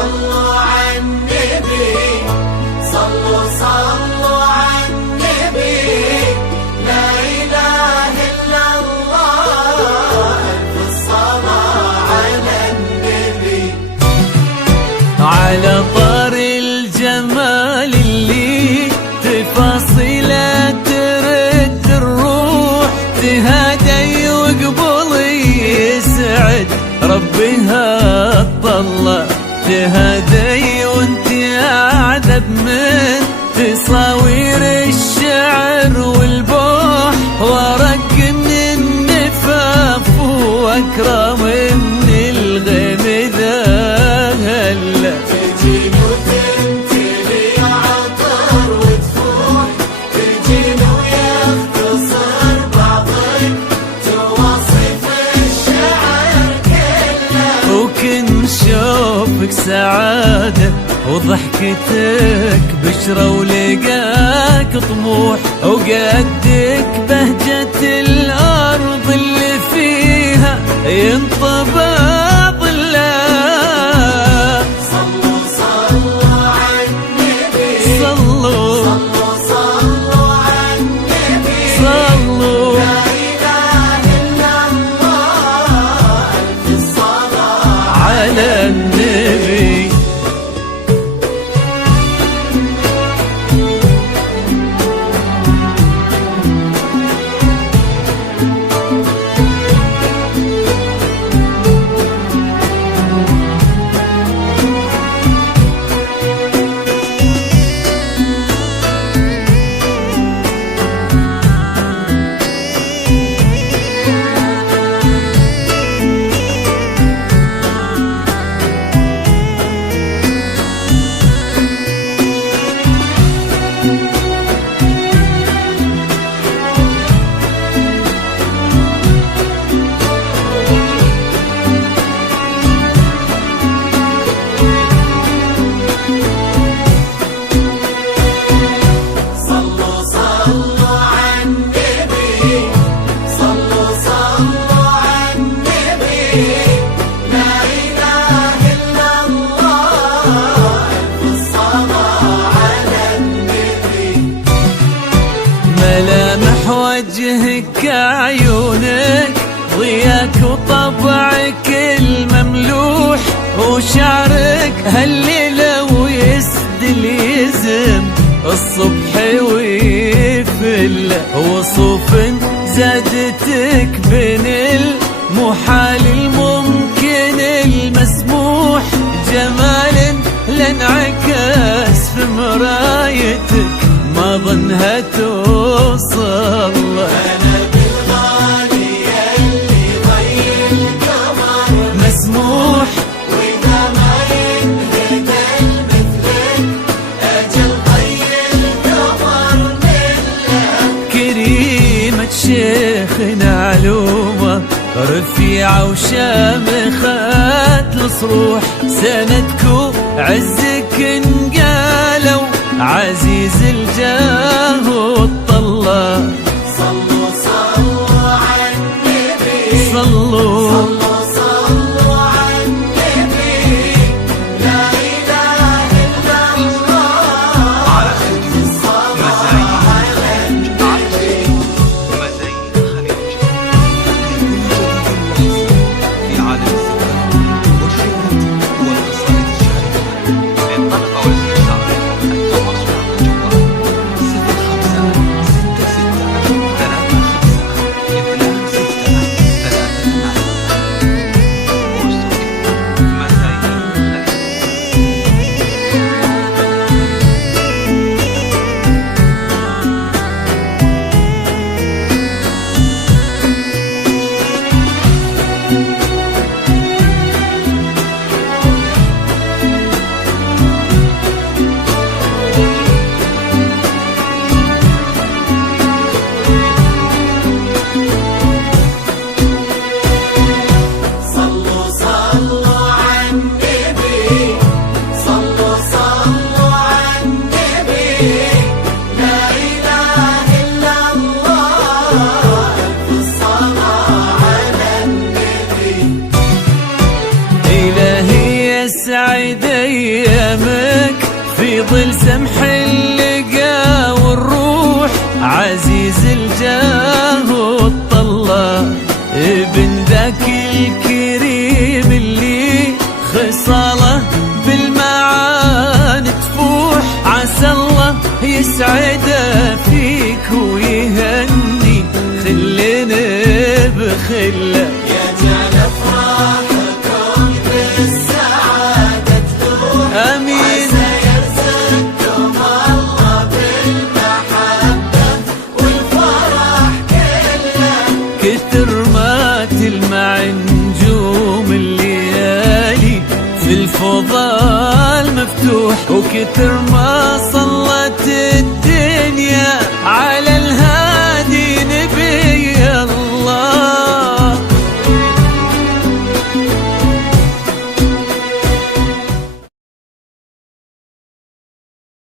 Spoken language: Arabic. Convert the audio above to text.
صلوا على النبي، صلوا صلوا على النبي، لا إله إلا الله، ألف الصلاة على النبي. على طار الجمال اللي تفاصيله ترد الروح، تهادي وقبل يسعد ربها طلع، تهادي وانت اعذب من تصاوير الشعر والبوح، ورق من النفاف واكرم من الغيم ذا هلا. تجين وتمتلي عطر وتفوح، تجين ويختصر بعضك تواصف الشعر كله، وكن شوفك سعادة وضحكتك بشرة ولقاك طموح، وقدك بهجة الأرض اللي فيها ينطبع ظلها. صلوا صلوا على النبي، صلوا صلوا صلوا على النبي، صلوا لا إله إلا الله، ألف الصلاة على النبي. صلوا صلوا على النبي، صلوا صلوا على النبي، لا إله إلا الله، ألف الصلاة على النبي. ملامح وجهك عيونك ضياك وطبعك المملوح، وشعرك هالليلة ويسدل يزم الصبح ويفل، وصوف زادتك بين المحال الممكن المسموح، جمال لانعكس في مرايتك ما ظنها توصل. أنا بالغالي اللي ضي القمر مسموح وإذا ما ينهدى مثلك، أجل ضي القمر منك. كريمة شيخنا علومة رفيعة وشامخة الصروح، سندك وعزك انقالوا عزيز الجاه والطلة. صلوا صلوا على النبي، صلوا صلوا صلوا على النبي، لا إله إلا الله، على الصلاة على النبي. ومزايد الخليج لكل جديد وحصري في عالم الزمان والشهرة والقصائد الشعرية. للطلبة والاستفسار التواصل على الجوال 05 66 قدامك في ظل سمح اللقا والروح، عزيز الجاه والطلة ابن ذاك الكريم اللي خصاله بالمعاني تفوح. عسى الله يسعده فيك ويهني خلنا بخله، يجعل افراحكم بالسعادة تلوح. آمين. عسى يرزقكم الله بالمحبة والفرح كله. كتر ما تلمع نجوم الليالي في الفضاء المفتوح، وكتر ما